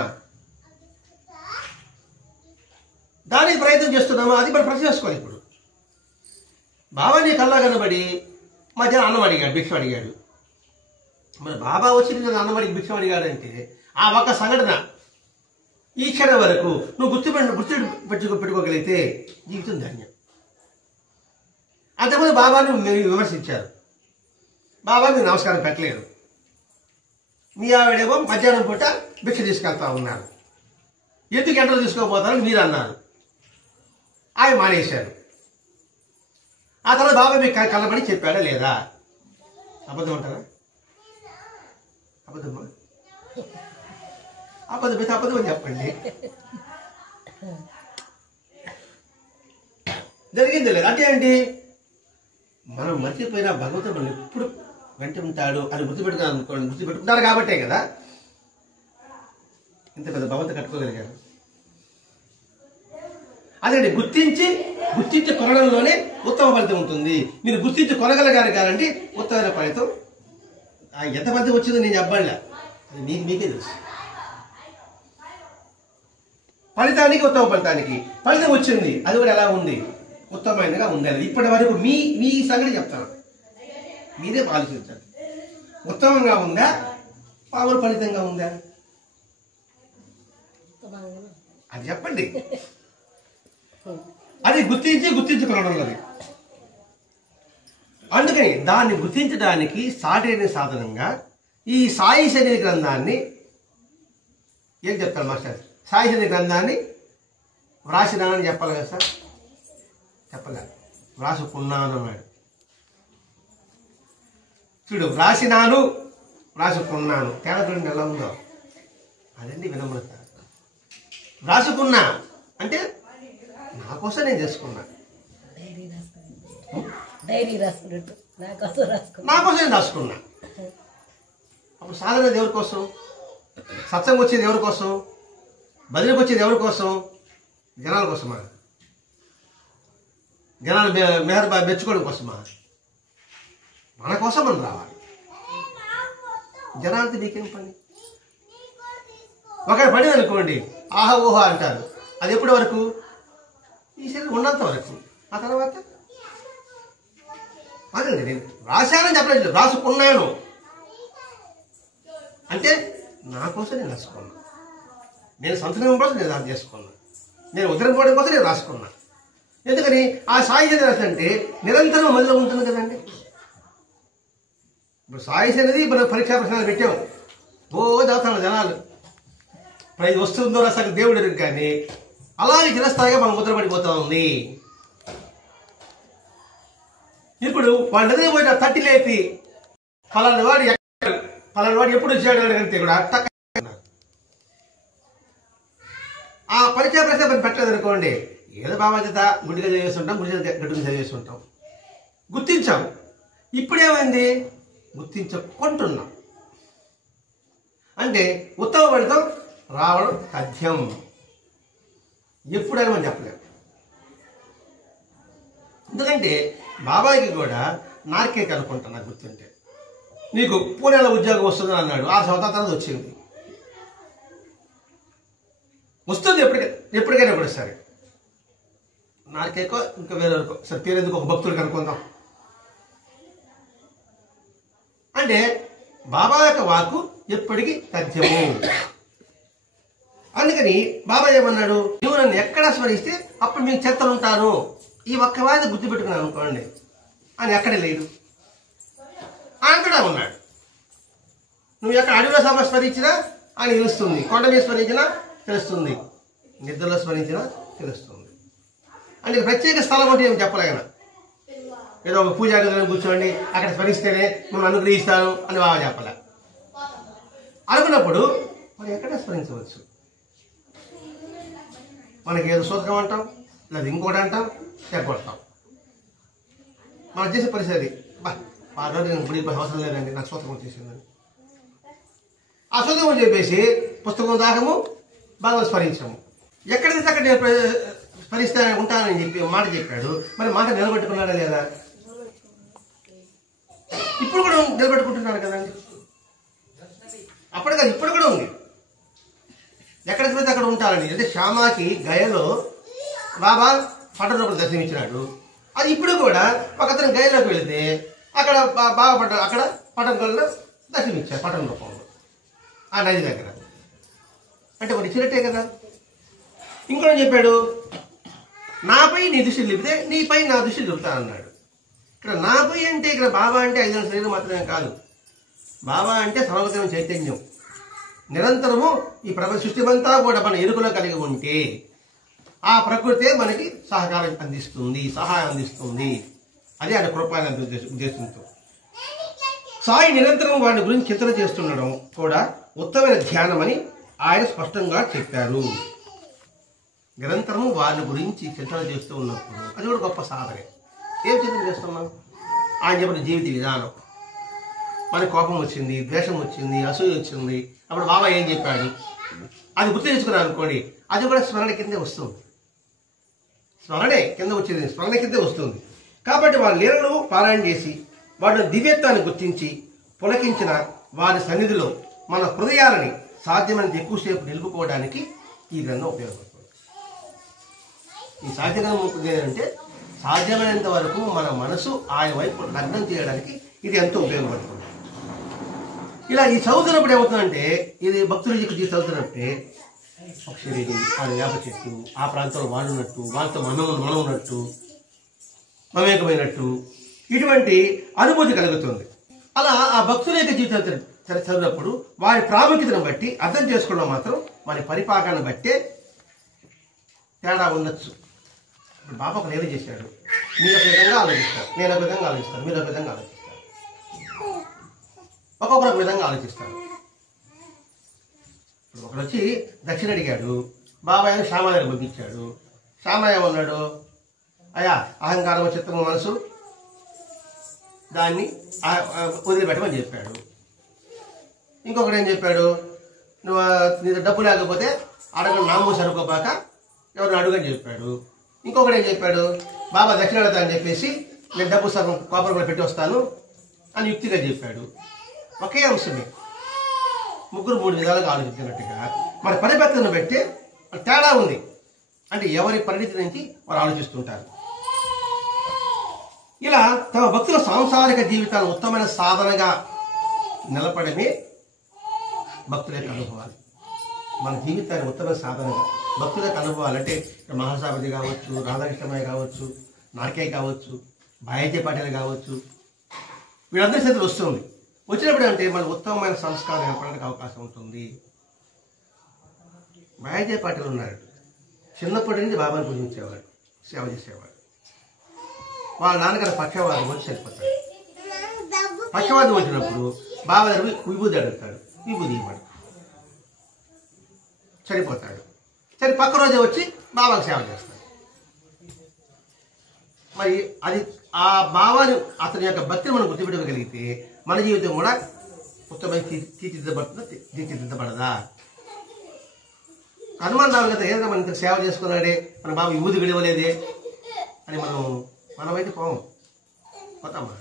దానికి ప్రయత్నం చేస్తున్నామా? అది మనం ప్రశ్న చేసుకోవాలి. ఇప్పుడు బాబా నీ కల్లా కనబడి మధ్యాహ్నం అన్నం అడిగాడు, భిక్ష అడిగాడు. మరి బాబా వచ్చి నేను అన్నం అడిగి భిక్ష అడిగాడంటే ఆ ఒక్క సంఘటన ఈ క్షణం వరకు నువ్వు పెట్టుకోగలిగితే జీవితం ధన్యం. అంతకుముందు బాబాను మీరు విమర్శించారు, బాబా మీరు నమస్కారం పెట్టలేరు. మీ ఆవిడేమో మధ్యాహ్నం పూట భిక్ష తీసుకెళ్తా ఉన్నారు, ఎందుకు ఎంటలు తీసుకోబోతారని మీరు అన్నారు. ఆయన మానేశారు. ఆ తర్వాత బాబా మీకు కళ్ళబడి చెప్పాడా లేదా? అబద్ధం అంటారా? అబద్ధమా? అబద్ధమైతే అబద్ధం అని చెప్పండి. జరిగింది లేదు అంటే ఏంటి? మనం మర్చిపోయినా భగవంతుడు మనం ఎప్పుడు వెంట ఉంటాడు అని గుర్తుపెట్టుకుంటారు కాబట్టే కదా ఇంత పెద్ద భగవంతుడు కట్టుకోగలిగారు. అదే గుర్తించి కొనడంలోనే ఉత్తమ ఫలితం ఉంటుంది. మీరు గుర్తించి కొనగలగాలి కాదండి ఉత్తమైన ఫలితం. ఎంతమంది వచ్చిందో నేను చెప్పాలా, అది మీకే తెలుసు. ఫలితానికి ఉత్తమ ఫలితం వచ్చింది, అది కూడా ఎలా ఉంది? ఉత్తమమైనగా ఉండాలి. ఇప్పటి వరకు మీ సంగతి చెప్తాను, మీరే ఆలోచించాలి. ఉత్తమంగా ఉందా, మామూలు ఫలితంగా ఉందా? అది చెప్పండి. అది గుర్తించుకోవడం. అందుకని దాన్ని గుర్తించడానికి సాటైన సాధనంగా ఈ సాయి శరీర గ్రంథాన్ని ఏం చెప్తారు మాస్టర్? సాయి శరీర గ్రంథాన్ని వ్రాసినానని చెప్పాలి కదా సార్? చెప్పలే, వ్రాసుకున్నాను అన్నాడు. చూడు, వ్రాసుకున్నాను తేడా చూడండి ఎలా ఉందో. అదండి వినమ్రత. వ్రాసుకున్నా అంటే నా కోసం నేను చేసుకున్నా, నా కోసం నేను రాసుకున్నా. అప్పుడు సాధన ఎవరి కోసం? సత్సంగం వచ్చేది ఎవరి కోసం? బదిలీకి వచ్చేది ఎవరి కోసం? జనాల కోసమా? జనాలు మెచ్చుకోవడం కోసమా? మన కోసం మనం రావాలి. జనాలతో మీకేం పని? ఒకరి పని అనుకోండి, ఆహా ఊహా అంటారు. అది ఎప్పటి వరకు? ఈ శరీరం ఉన్నంత వరకు. ఆ తర్వాత అదండి నేను రాశానని చెప్పలేదు, రాసుకున్నాను అంటే నా కోసం నేను రాసుకున్నా. నేను సంతకం కోసం నేను దాన్ని చేసుకున్నా, నేను ఉదరింపోవడం కోసం నేను రాసుకున్నా. ఎందుకని? ఆ సాయి శరీరం అంటే నిరంతరం మధ్యలో ఉంటుంది కదండి. ఇప్పుడు సాయి అనేది మనం పరీక్షా ప్రశ్నలు పెట్టాం, చదువుతాను జనాలు, ఇప్పుడు ఇది వస్తుందో అసలు దేవుడు ఎరుగు. కానీ అలాగే చిరస్థాయిగా మనం ముద్రపడిపోతా ఉంది. ఇప్పుడు వాడి నిద్ర పోయిన తట్టి లేపి పలానా వాడు ఎప్పుడు వచ్చాడు అంటే కూడా ఆ పరిచయ ప్రశ్న పెట్టలేదు అనుకోండి, ఏదో బాధ్యత గుడిగా చదివేస్తుంటాం, గుడి గడ్డుగా చదివేస్తుంటాం, గుర్తించాం. ఇప్పుడేమైంది? గుర్తించుకుంటున్నాం. అంటే ఉత్తమ ఫలితం రావడం తథ్యం. ఎప్పుడైనా మనం చెప్పలేము. ఎందుకంటే బాబాయికి కూడా నాకేట్ అనుకుంటా, నాకు గుర్తుంటే, నీకు పూణేలో ఉద్యోగం వస్తుంది అన్నాడు. 6 సంవత్సరాల తర్వాత వచ్చింది. వస్తుంది ఎప్పటికైనా కూడా. సరే, నాకేకో ఇంకా వేరొకరికో సరే తీరేందుకు ఒక భక్తులు కనుక్కుందాం అంటే బాబా యొక్క వాక్కు ఎప్పటికీ తథ్యము. అందుకని బాబా ఏమన్నాడు, నువ్వు నన్ను ఎక్కడ స్మరిస్తే అప్పుడు మీకు చెత్తలు ఉంటాను, ఈ ఒక్క వాది గుర్తుపెట్టుకున్నాను అనుకోండి అని. ఎక్కడ లేడు, అక్కడ ఉన్నాడు. నువ్వు ఎక్కడ అడవిలో సభ స్మరించినా అని తెలుస్తుంది, కొండ మీద స్మరించినా తెలుస్తుంది, నిద్రలో స్మరించినా తెలుస్తుంది. అంటే ప్రత్యేక స్థలం అంటే ఏమి చెప్పలేగన. ఏదో ఒక పూజా గదిలో కూర్చోండి, అక్కడ స్మరిస్తేనే మేము అనుగ్రహిస్తాను అని బాగా చెప్పలే. అనుకున్నప్పుడు మనం ఎక్కడ స్మరించవచ్చు. మనకి ఏదో సూత్రం అంటాం, లేదా ఇంకోటి అంటాం, చెప్పొడతాం. మనం చేసే పరిస్థితి బా ఆ రోజు నేను గుడి అవసరం లేదండి, నాకు సూత్రం వచ్చేసిందని ఆ సూత్రం చెప్పేసి పుస్తకం దాకము బాగా స్మరించాము. ఎక్కడైతే అక్కడ నేను స్మరిస్తా ఉంటానని చెప్పి మాట చెప్పాడు. మరి మాట నిలబెట్టుకున్నాడా లేదా? ఇప్పుడు కూడా నిలబెట్టుకుంటున్నాడు కదండి. అప్పుడు కాదు, ఇప్పుడు కూడా ఉంది. ఎక్కడ స్మరిస్తే అక్కడ ఉంటానని. అంటే శ్యామాకి గయలో బాబా పట్టణ రూపంలో దర్శనమిచ్చినాడు. అది ఇప్పుడు కూడా ఒక అతను గయలోకి వెళితే అక్కడ బాబా అక్కడ పట్టణంలో దర్శనమిచ్చారు, పట్టణ రూపంలో ఆ నది దగ్గర. అంటే మరి ఇచ్చినట్టే కదా. ఇంకోటి చెప్పాడు, నాపై నీ దృష్టిని నిలిపితే నీపై నా దృష్టిని నిలుపుతానన్నాడు. ఇక్కడ నాపై అంటే ఇక్కడ బాబా అంటే 5 శరీరం మాత్రమే కాదు. బాబా అంటే సర్వగతమైన చైతన్యం. నిరంతరము ఈ ప్రపంచ సృష్టిమంతా కూడా మన ఎరుకలో కలిగి ఉంటే ఆ ప్రకృతే మనకి సహకారం అందిస్తుంది, సహాయం అందిస్తుంది. అదే ఆయన కృపాన్ని ఉద్దేశంతో సాయి నిరంతరం వాడి గురించి చింతన చేస్తుండడం కూడా ఉత్తమైన ధ్యానం అని ఆయన స్పష్టంగా చెప్పారు. నిరంతరము వారి గురించి చింతన చేస్తూ ఉన్నప్పుడు అది కూడా గొప్ప సాధనే. ఏం చింతన చేస్తున్నాం? ఆయన చెప్పిన జీవిత విధానం. మనకి కోపం వచ్చింది, ద్వేషం వచ్చింది, అసూయ వచ్చింది, అప్పుడు బాబా ఏం చెప్పాడు అది గుర్తు తెచ్చుకున్నాను అనుకోండి, అది కూడా స్మరణ కిందే వస్తుంది. స్మరణే కింద వచ్చింది, స్మరణ కిందే వస్తుంది. కాబట్టి వారి లీలను పారాయణ చేసి వాటి దివ్యత్వాన్ని గుర్తించి పులకించిన వారి సన్నిధిలో మన హృదయాలని సాధ్యమైనంత ఎక్కువసేపు నిలుపుకోవడానికి ఈ గ్రంథం ఉపయోగపడుతుంది. ఈ సాధ్యగ్రంథం ఏంటంటే సాధ్యమైనంత వరకు మన మనసు ఆయన వైపు లగ్నం చేయడానికి ఇది ఎంతో ఉపయోగపడుతుంది. ఇలా ఈ చదువుతున్నప్పుడు ఏమవుతుందంటే, ఇది భక్తుల జీవితం చదువుతున్నట్టే పక్షిరేది, వారి వేప చెట్టు, ఆ ప్రాంతంలో వాళ్ళు ఉన్నట్టు, వాళ్ళతో మనం ఉన్నట్టు, మమేకమైనట్టు ఇటువంటి అనుభూతి కలుగుతుంది. అలా ఆ భక్తుల యొక్క జీవితం చదివినప్పుడు వారి ప్రాముఖ్యతను బట్టి అర్థం చేసుకోవడం మాత్రం వారి పరిపాకాన్ని బట్టే తేడా ఉండొచ్చు. ఇప్పుడు బాబా ఒక ఏదో చేశాడు, మీరు ఒక విధంగా ఆలోచిస్తారు, నేను ఒక విధంగా ఆలోచిస్తాను, మీరు ఒక విధంగా ఆలోచిస్తారు, ఒక్కొక్కరు ఒక విధంగా ఆలోచిస్తారు. ఇప్పుడు ఒకడు వచ్చి దక్షిణ అడిగాడు, బాబాయ్ శ్యామయ్య పంపించాడు. శ్యామయ్య ఏమన్నాడు, అయ్యా అహంకారం చిత్తము మనసు దాన్ని వదిలిపెట్టమని చెప్పాడు. ఇంకొకటి ఏం చెప్పాడు, నువ్వు నీ డబ్బు లేకపోతే అడగ నామూ సరుకోపాక ఎవరిని అడుగని చెప్పాడు. ఇంకొకటి ఏం చెప్పాడు, బాబా దక్షిణ అడతా అని చెప్పేసి నేను డబ్బు సగం కోపర్ కూడా పెట్టి వస్తాను అని యుక్తిగా చెప్పాడు. ఒకే అంశమే, ముగ్గురు 3 విధాలుగా ఆలోచించినట్టుగా మన పరిపక్వతను బట్టి తేడా ఉంది. అంటే ఎవరి పరిణితి నుంచి వారు ఆలోచిస్తుంటారు. ఇలా తమ భక్తుల సాంసారిక జీవితాన్ని ఉత్తమమైన సాధనగా నిలపడమే భక్తుల యొక్క అనుభవాలు. మన జీవితాన్ని ఉత్తమ సాధనగా భక్తుల యొక్క అనుభవాలు అంటే మహాసాపతి కావచ్చు, రాధాకృష్ణమయ్య కావచ్చు, నాకే కావచ్చు, బాయజీ పాటిల్ కావచ్చు, వీళ్ళందరి చేతులు వస్తుంది. వచ్చినప్పుడు అంటే మన ఉత్తమమైన సంస్కారం ఏర్పడడానికి అవకాశం ఉంటుంది. బాయజీ పాటిల్ ఉన్నాడు, చిన్నప్పటి నుంచి బాబాను పూజించేవాడు, సేవ చేసేవాడు. వాళ్ళ నాన్నగారు పక్షవాదం వచ్చి చనిపోతాడు. పక్షవాదం వచ్చినప్పుడు బాబా దగ్గర విభూది అడుగుతాడు, విభూది ఇవ్వడు, చనిపోతాడు. సరే పక్క రోజే వచ్చి బాబాకు సేవ చేస్తాడు. మరి అది ఆ బాబాని అతని యొక్క భక్తిని మనం గుర్తుపెట్టుకోగలిగితే మన జీవితం కూడా ఉత్తమమైన తీర్చిదిద్దబడుతుందా, తీర్చిదిద్దబడదా? హనుమాన్ రావు కదా ఏదైనా మన సేవ చేసుకున్నాడే, మన బాబు యూది గడివలేదే అని మనమైతే పోతామా?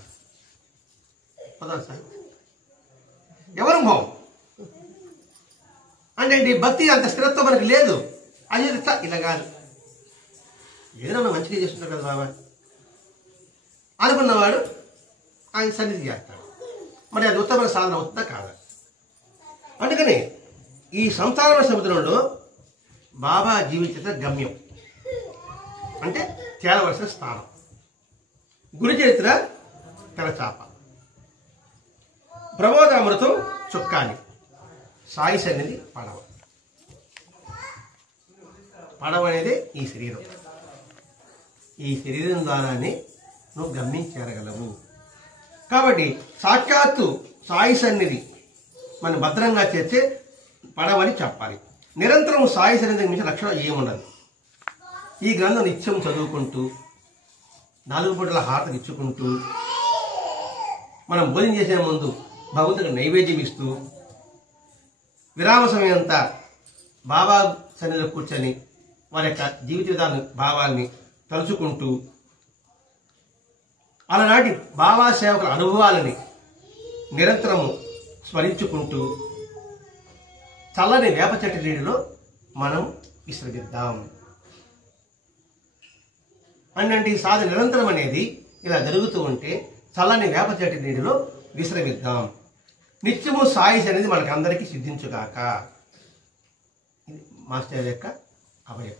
పోతాం సార్, ఎవరు పోం. అంటే భక్తి అంత స్థిరత్వం మనకు లేదు. అది ఇలా కాదు, ఏదైనా మంచిగా చేస్తున్నారు కదా బాబా అనుకున్నవాడు ఆయన సన్నిధి చేస్తాడు. మరి అది ఉత్తమ సాధన అవుతుందా కాదా? అందుకని ఈ సంసార సముద్రంలో బాబా జీవిత గమ్యం అంటే తేలవలసిన స్థానం. గురు చరిత్ర తెరచాప, ప్రబోధామృతం చుక్కాని, సాయి సన్నిధి పడవ. పడవ అనేది ఈ శరీరం. ఈ శరీరం ద్వారానే నువ్వు గమ్యం చేరగలవు. కాబట్టి సాక్షాత్తు సాయి సన్నిధి మనం భద్రంగా చేర్చే పడవని చెప్పాలి. నిరంతరం సాయి సన్నిధికి మించిన లక్షణం ఏముండదు. ఈ గ్రంథం నిత్యం చదువుకుంటూ 4 పూటల హారతి ఇచ్చుకుంటూ మనం భోజనం చేసే ముందు భగవంతుడికి నైవేద్యం ఇస్తూ విరామ సమయం అంతా బాబా సన్నిధిలో కూర్చొని వారి యొక్క జీవిత విధాన భావాల్ని తలుచుకుంటూ అలనాటి బాబా సేవకుల అనుభవాలని నిరంతరము స్మరించుకుంటూ చల్లని వేప చెట్టు నీటిలో మనం విశ్రమిద్దాం. అంటే ఈ సాధన నిరంతరం అనేది ఇలా జరుగుతూ ఉంటే చల్లని వేప చెట్టు నీటిలో విశ్రమిద్దాం. నిత్యము సాయి అనేది మనకు అందరికీ సిద్ధించుగాక. మాస్టర్ యొక్క అభయం.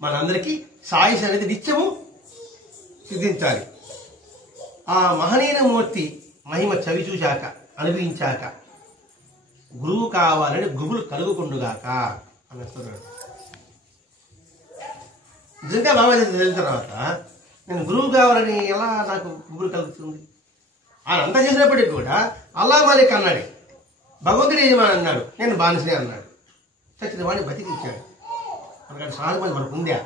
మనందరికీ సాయి అనేది నిత్యము సిద్ధించాలి. ఆ మహనీయ మూర్తి మహిమ చవి చూశాక అనుభవించాక గురువు కావాలని గురువులు కలుగుకుండుగాక అన్నస్తున్నాడు. నిజంగా బాబా తెలిసిన తర్వాత నేను గురువు కావాలని ఎలా నాకు గురువు కలుగుతుంది? ఆయన అంతా చేసినప్పటికీ కూడా అల్లా మాలిక్ అన్నాడు, భగవంతుడు యజమాని అన్నాడు, నేను బానిసనే అన్నాడు. చచ్చిన వాడిని బతికించాడు. అందుకని సహజమని మనకు ఉందా?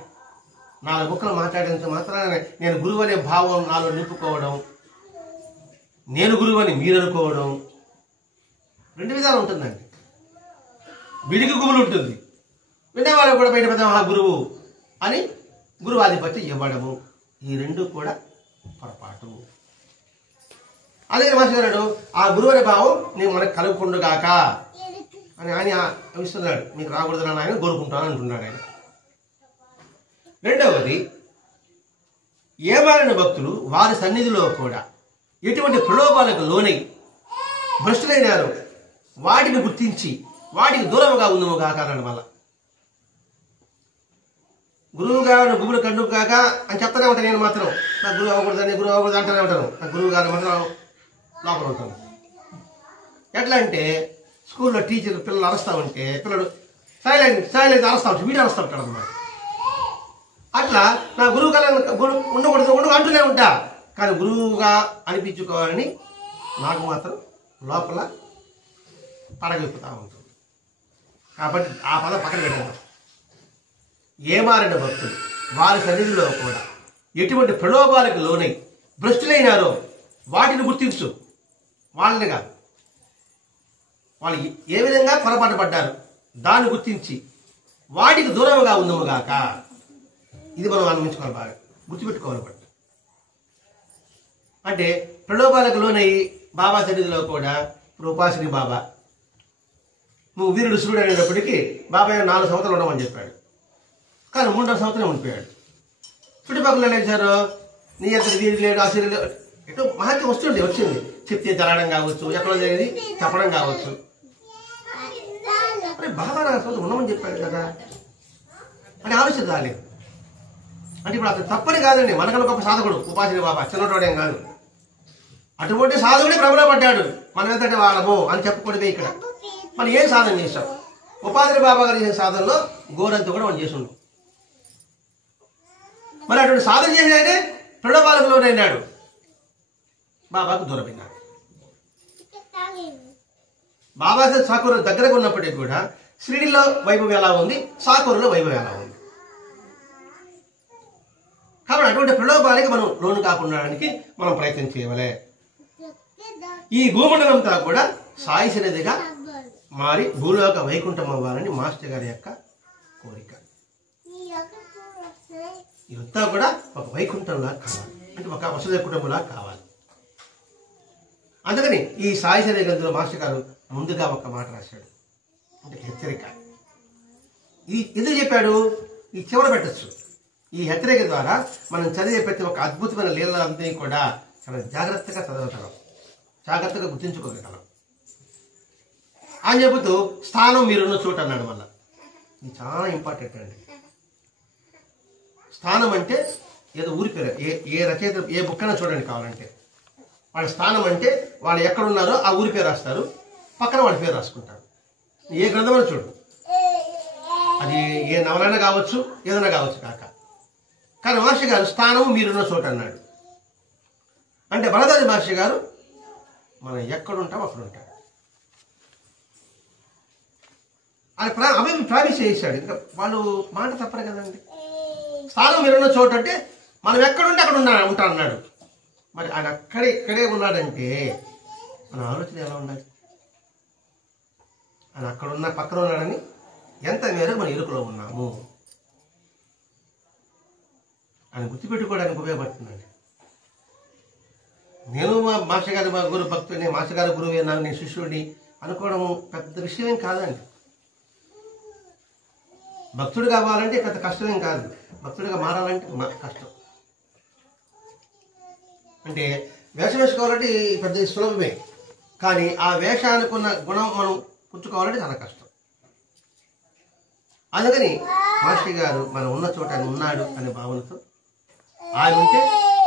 4 ముక్కలు మాట్లాడేంత మాత్రాన నేను గురువు అనే భావం నాలో నింపుకోవడం, నేను గురువు అని మీరు అనుకోవడం 2 విధాలు ఉంటుందండి. విడికి గురువులు ఉంటుంది, వినేవాళ్ళు కూడా బయట పెద్ద గురువు అని గురువు ఆధిపత్యం ఇవ్వడము. ఈ 2 కూడా పొరపాటు. అదే మాట్లాడాడు, ఆ గురువు అనే భావం నేను మనకు కలుగుకుండుగాక అని ఆయన ఇస్తున్నాడు. మీకు రాకూడదని ఆయన కోరుకుంటాను అంటున్నాడు ఆయన. రెండవది, ఏమారిన భక్తులు వారి సన్నిధిలో కూడా ఎటువంటి ప్రలోభాలకు లోనై భ్రష్టులైనారు వాటిని గుర్తించి వాటికి దూరముగా ఉందము కాక అన్నాడు. మళ్ళా గురువు గారు గురువులు కండు కాక అని చెప్తానే ఉంటాను. నేను మాత్రం నాకు గురువు అవ్వకూడదని గురువు అవ్వకూడదు అంటూనే ఉంటాను. నాకు గురువు గారు మాత్రం లోపల ఉంటాను. ఎట్లా అంటే స్కూల్లో టీచర్ పిల్లలు అరుస్తూ ఉంటే పిల్లలు సైలెంట్ అరుస్తూ ఉంటాడు, వీడు అరుస్తూ ఉంటాడు అన్నమాట. అట్లా నా గురువు గారు ఉండకూడదు అంటూనే ఉంటా. కానీ గురువుగా అనిపించుకోవాలని నాకు మాత్రం లోపల పడగెప్పుతూ ఉంటుంది. కాబట్టి ఆ పదం పక్కన పెట్టాను. ఏమారిన భక్తులు వారి సన్నిధిలో కూడా ఎటువంటి ప్రలోభాలకు లోనై భ్రష్టులైనారో వాటిని గుర్తించు. వాళ్ళని కాదు, వాళ్ళు ఏ విధంగా పొరపాటు పడ్డారు దాన్ని గుర్తించి వాటికి దూరముగా ఉందముగాక. ఇది మనం అనుభవించుకోవాలి, బాగా గుర్తుపెట్టుకోవాలి. పట్టు అంటే ప్రలోభాలకు లోనై బాబా సన్నిధిలో కూడా ఇప్పుడు ఉపాసిని బాబా నువ్వు వీరుడు శివుడు అనేటప్పటికీ బాబాయ్ 4 సంవత్సరాలు ఉండమని చెప్పాడు. కానీ 3వ సంవత్సరం ఉండిపోయాడు. చుట్టుపక్కల లేచారు, నీ ఎంత వీరుడు లేడు ఆశీర్లు ఎటో మహత్యం వచ్చింది. చెప్తే జరగడం కావచ్చు, ఎక్కడో జరిగేది చెప్పడం కావచ్చు. అరే బాబా 4 సంవత్సరం ఉండమని చెప్పాడు కదా అని ఆలోచన రాలేదు. అంటే ఇప్పుడు అతను తప్పని కాదండి, మనకన్నా గొప్ప సాధకుడు ఉపాసిని బాబా, చిన్నటోడేం కాదు. అటువంటి సాధకుడే ప్రభులో పడ్డాడు. మనం ఎంతటి వాళ్ళము అని చెప్పుకోవడమే ఇక్కడ. మనం ఏం సాధన చేసాం? ఉపాసిని బాబా గారు చేసిన సాధనలో గోరంతా కూడా మనం చేస్తున్నాం. మరి అటువంటి సాధన చేసినాడే ప్రలోభాలకు లోనైనాడు, బాబాకు దూరమైనాడు. బాబా సాకూరు దగ్గరకు ఉన్నప్పటికీ కూడా శ్రీడిలో వైభవం ఎలా ఉంది, సాకూరులో వైభవం ఎలా ఉంది. కాబట్టి అటువంటి ప్రలోభాలకి మనం లోను కాకుండా మనం ప్రయత్నం చేయవలే. ఈ భూమండలంతా కూడా సాయి సన్నిధిగా మారి భూలోక వైకుంఠం అవ్వాలని మాస్టర్ గారి యొక్క కోరిక. ఇదంతా కూడా ఒక వైకుంఠంలా కావాలి, అంటే ఒక వసుదేవ కుటుంబంలా కావాలి. అందుకని ఈ సాయి సన్నిధి గ్రంథంలో మాస్టర్ గారు ముందుగా ఒక మాట రాశాడు, అంటే హెచ్చరిక. ఈ ఎందుకు చెప్పాడు? ఈ చివర పెట్టచ్చు. ఈ హెచ్చరిక ద్వారా మనం చదివే ప్రతి ఒక్క అద్భుతమైన లీలలందరినీ కూడా చాలా జాగ్రత్తగా చదవగలం, జాగ్రత్తగా గుర్తించుకోగలం అని చెబుతూ స్థానం మీరున్న చోటు అన్నాడు. మళ్ళా ఇది చాలా ఇంపార్టెంట్ అండి. స్థానం అంటే ఏదో ఊరి పేరు. ఏ రచయిత ఏ బుక్ అయినా చూడండి కావాలంటే, వాళ్ళ స్థానం అంటే వాళ్ళు ఎక్కడున్నారో ఆ ఊరి పేరు రాస్తారు, పక్కన వాళ్ళ పేరు రాసుకుంటారు. ఏ గ్రంథమైనా చూడు, అది ఏ నవలైనా కావచ్చు, ఏదైనా కావచ్చు కాక. కానీ మాస్టర్ గారు స్థానము మీరున్న చోటు అన్నాడు. అంటే వరదాది మాస్టర్ గారు మనం ఎక్కడుంటాం అక్కడ ఉంటాడు. ఆయన అభయం ప్రామిస్ చేశాడు. ఇంకా వాళ్ళు మాట తప్పరు కదండి. స్థానం మీరున్న చోటు అంటే మనం ఎక్కడుంటే అక్కడ ఉంటా అన్నాడు. మరి ఆయన ఇక్కడే ఉన్నాడంటే మన ఆలోచన ఎలా ఉండాలి? ఆయన అక్కడున్న పక్కన ఉన్నాడని ఎంత మేరకు మన ఎరుకలో ఉన్నాము ఆయన గుర్తుపెట్టుకోవడానికి ఉపయోగపడుతుందండి. నేను మా మాస్టర్ గారి గురు భక్తుడిని, మాస్టర్ గారి గురువే నేను శిష్యుడిని అనుకోవడం పెద్ద విషయం కాదండి. భక్తుడు కావాలంటే పెద్ద కష్టమేం కాదు, భక్తుడిగా మారాలంటే కష్టం. అంటే వేషం వేసుకోవాలంటే పెద్ద సులభమే, కానీ ఆ వేషానికి ఉన్న గుణం మనం పుచ్చుకోవాలంటే చాలా కష్టం. అందుకని మాస్టర్ గారు మనం ఉన్న చోట ఆయన ఉన్నాడు అనే భావనతో, ఆయన ఉంటే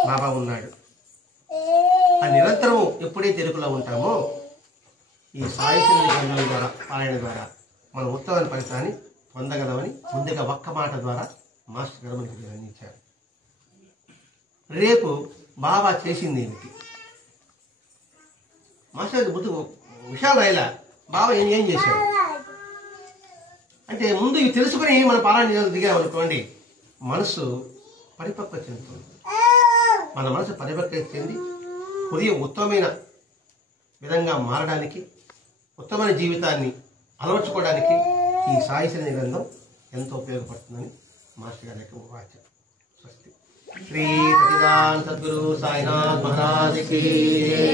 బాబా ఉన్నాడు ఆ నిరంతరము ఎప్పుడైతే ఎరుకలో ఉంటామో ఈ సాయి సన్నిధి గ్రంథం ద్వారా, పారాయణ ద్వారా మనం ఉత్తమైన ఫలితాన్ని పొందగలమని ముందుగా ఒక్క మాట ద్వారా మాస్టర్ గారు మనకి అందించారు. రేపు బాబా చేసింది ఏమిటి? మాస్టర్ ముందు విషయాలు రాయలా, బాబా ఏం చేశాడు అంటే ముందు ఇవి తెలుసుకుని మన పారాయణ దిగామనుకోండి, మనసు పరిపక్వ చెందుతుంది. మన మనసు పరిపక్వ చెంది ఉదయం ఉత్తమమైన విధంగా మారడానికి, ఉత్తమమైన జీవితాన్ని అలవర్చుకోవడానికి ఈ సాయి సన్నిధి గ్రంథం ఎంతో ఉపయోగపడుతుందని మాస్టర్ గారి యొక్క వాక్యం. స్వస్తి. శ్రీ సచ్చిదానంద సద్గురు సాయినాథ్ మహారాజ్ కి జై.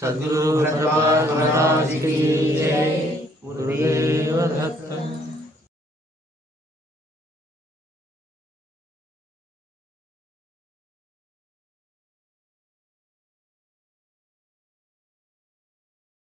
సద్గురు భరద్వాజ్ మహారాజ్ కి జై. గురుదేవ దత్త.